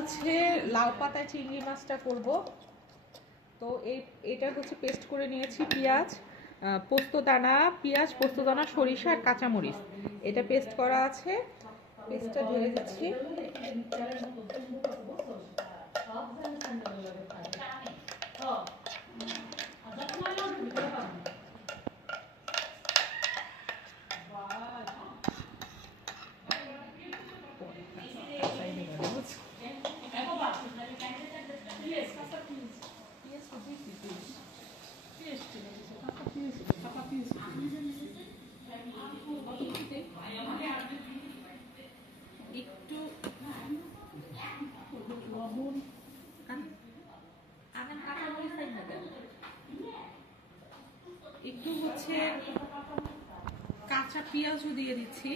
হচ্ছে লাউ পাতায় চিংড়ি মাছটা করব। তো এটা হচ্ছে পেস্ট করে নিয়েছি পেঁয়াজ, পোস্তদানা, পোস্তদানা, সরিষা আর কাঁচামরিচ। এটা পেস্ট করা আছে, পেস্টটা ঢেলে দিচ্ছি। একটু হচ্ছে কাঁচা পেঁয়াজও দিয়ে দিচ্ছি।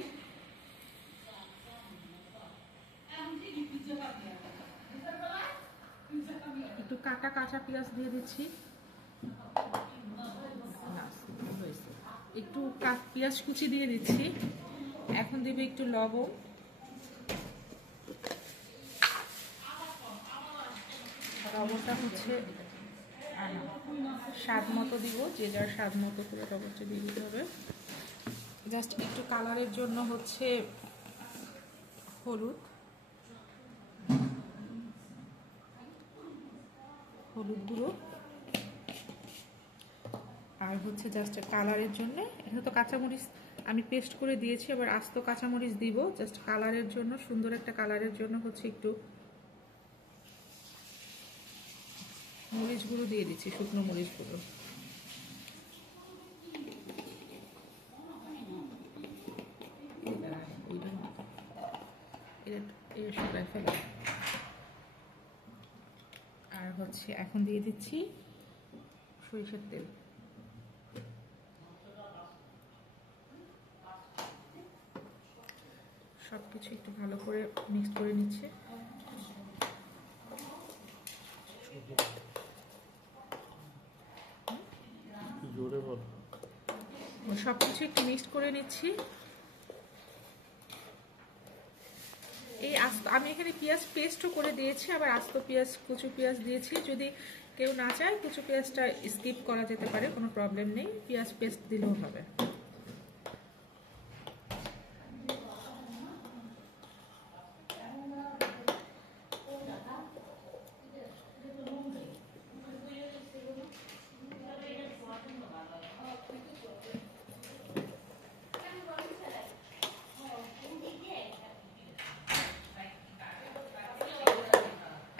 একটু কাঁচা পেঁয়াজ দিয়ে দিচ্ছি। একটু পেঁয়াজ কুচি দিয়ে দিচ্ছি। এখন দেবে একটু লবণ, লবণটা হচ্ছে স্বাদ মতো দিব, যে যার স্বাদ মতো করে লবণটা দিয়ে দিতে হবে। জাস্ট একটু কালারের জন্য হচ্ছে হলুদ গুঁড়ো, আর হচ্ছে জাস্ট কালারের জন্য। এখানে তো কাঁচামরিচ আমি পেস্ট করে দিয়েছি, আবার আস্ত কাঁচামরিচ দিব জাস্ট কালারের জন্য, সুন্দর একটা কালারের জন্য হচ্ছে একটু মরিচ গুঁড়ো দিয়ে দিচ্ছি, শুকনো মরিচ গুঁড়ো। আর হচ্ছে এখন দিয়ে দিচ্ছি সরিষার তেল। সবকিছু একটু ভালো করে মিক্স করে নিচ্ছে। সবকিছু একটু মিক্স করে নিচ্ছি। আমি এখানে পেঁয়াজ পেস্টও করে দিয়েছি, আবার আস্ত পেঁয়াজ, কুচু পেঁয়াজ দিয়েছি। যদি কেউ না চায় কুচু পেঁয়াজটা স্কিপ করা যেতে পারে, কোনো প্রবলেম নেই, পেঁয়াজ পেস্ট দিলেও হবে।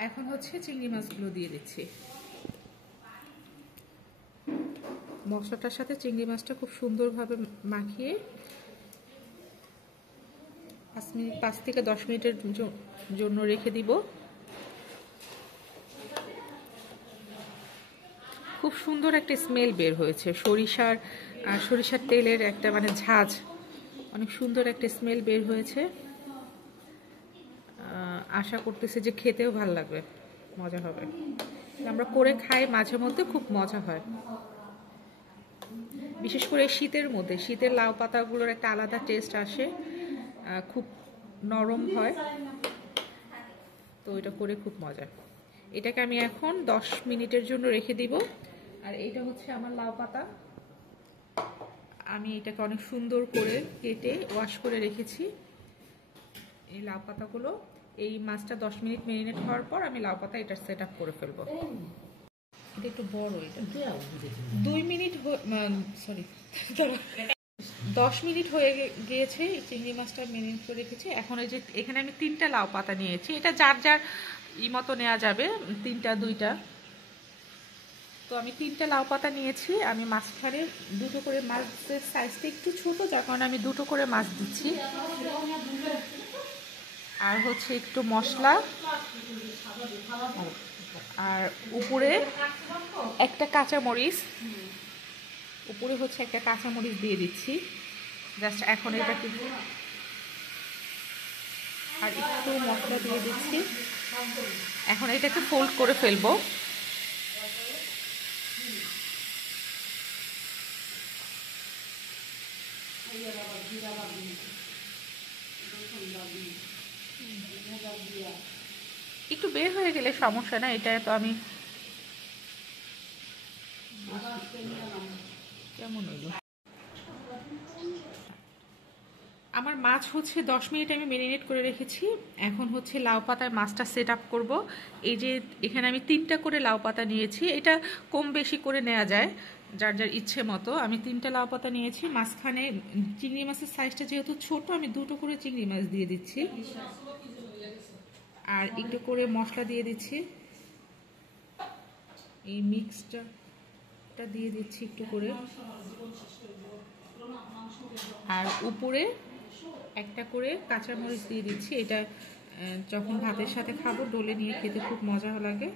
এখন হচ্ছে চিংড়ি মাছগুলো দিয়ে দিচ্ছি। মশলাটার সাথে চিংড়ি মাছটা খুব সুন্দরভাবে মাখিয়ে 5 থেকে 10 মিনিটের জন্য রেখে দিব। খুব সুন্দর একটা স্মেল বের হয়েছে, সরিষার তেলের একটা মানে ঝাঁঝ, অনেক সুন্দর একটা স্মেল বের হয়েছে। আশা করতেছি যে খেতেও ভালো লাগবে, মজা হবে। আমরা করে খাই মাঝে মধ্যে, খুব মজা হয়। বিশেষ করে শীতের মধ্যে, শীতের লাউ পাতাগুলোর একটা আলাদা টেস্ট আসে, খুব নরম হয়, তো এটা করে খুব মজা। এটাকে আমি এখন 10 মিনিটের জন্য রেখে দিব। আর এটা হচ্ছে আমার লাউ পাতা, আমি এটাকে অনেক সুন্দর করে কেটে ওয়াশ করে রেখেছি। এই লাউ পাতাগুলো, এই মাছটা 10 মিনিট ম্যারিনেট হওয়ার পর আমি লাউ পাতা এটা সেট আপ করে ফেলবো। এটা একটু বড়, এটা 2 মিনিট, সরি 10 মিনিট হয়ে গিয়েছে। চিংড়ি মাছটা ম্যারিনেট করে রেখেছি। এখন এই যে এখানে আমি 3টা লাউ পাতা নিয়েছি, এটা যার যার মতো নেওয়া যাবে, 3টা 2টা। তো আমি 3টা লাউ পাতা নিয়েছি। আমি মাঝখানে 2টো করে, মাছের সাইজটা একটু ছোট, যার কারণে আমি 2টো করে মাছ দিচ্ছি। আর হচ্ছে একটু মশলা, আর উপরে একটা কাঁচামরিচ, উপরে হচ্ছে একটা কাঁচামরিচ দিয়ে দিচ্ছি জাস্ট। এখন এটাকে আর একটু মশলা দিয়ে দিচ্ছি। এখন এটাকে ফোল্ড করে ফেলবো। একটু বের হয়ে গেলে সমস্যা না, এটা তো আমি কেমন হইল। আমার মাছ হচ্ছে 10 মিনিট আমি মেরিনেট করে রেখেছি। এখন হচ্ছে লাউ পাতায় মাছটা সেট আপ করবো। এই যে এখানে আমি 3টা করে লাউ পাতা নিয়েছি, এটা কম বেশি করে নেওয়া যায় যার যার ইচ্ছে মতো। আমি 3টা লাউ পাতা নিয়েছি, মাঝখানে চিংড়ি মাছের সাইজটা যেহেতু ছোট, আমি 2টো করে চিংড়ি মাছ দিয়ে দিচ্ছি, আর একটু করে মশলা দিয়ে দিচ্ছি। এই মিক্সটা দিয়ে দিচ্ছি একটু করে, আর উপরে একটা করে কাঁচামরিচ দিয়ে দিচ্ছি। এটা যখন ভাতের সাথে খাবো ডলে নিয়ে খেতে খুব মজা লাগে।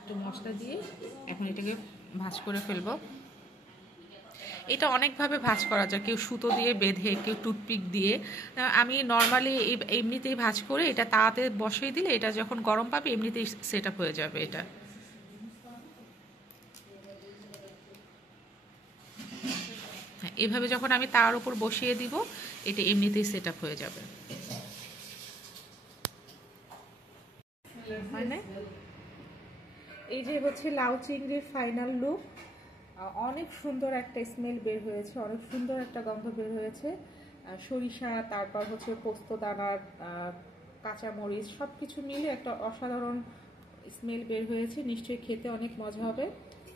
একটু মশলা দিয়ে এখন এটাকে ভাজ করে ফেলবো। এটা অনেকভাবে ভাজ করা যায়, কেউ সুতো দিয়ে বেঁধে, কেউ টুথপিক দিয়ে। আমি নর্মালি এমনিতেই ভাজ করে এটা তাতে বসিয়ে দিলে এটা যখন গরম পাবে এমনিতেই সেট আপ হয়ে যাবে। এটা এভাবে যখন আমি তার উপর বসিয়ে দিব এটা এমনিতেই সেট আপ হয়ে যাবে। মানে এই যে হচ্ছে লাউ চিংড়ির ফাইনাল লুক। অনেক সুন্দর একটা স্মেল বের হয়েছে, অনেক সুন্দর একটা গন্ধ বের হয়েছে। সরিষা, তারপর হচ্ছে পোস্ত দানার, কাঁচামরিচ সব কিছু মিলে একটা অসাধারণ স্মেল বের হয়েছে। নিশ্চয়ই খেতে অনেক মজা হবে।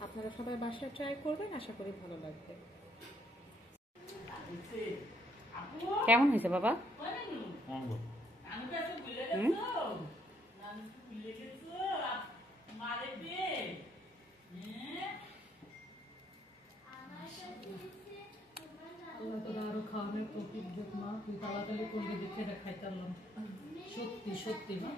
আপনারা সবাই বাসায় ট্রাই করবেন, আশা করি ভালো লাগবে। কেমন হয়েছে বাবা? আরো খাওয়ানোর প্রকৃত মা, তুই তাড়াতাড়ি করবি দেখে খাইতে পারলাম। সত্যি সত্যি মা।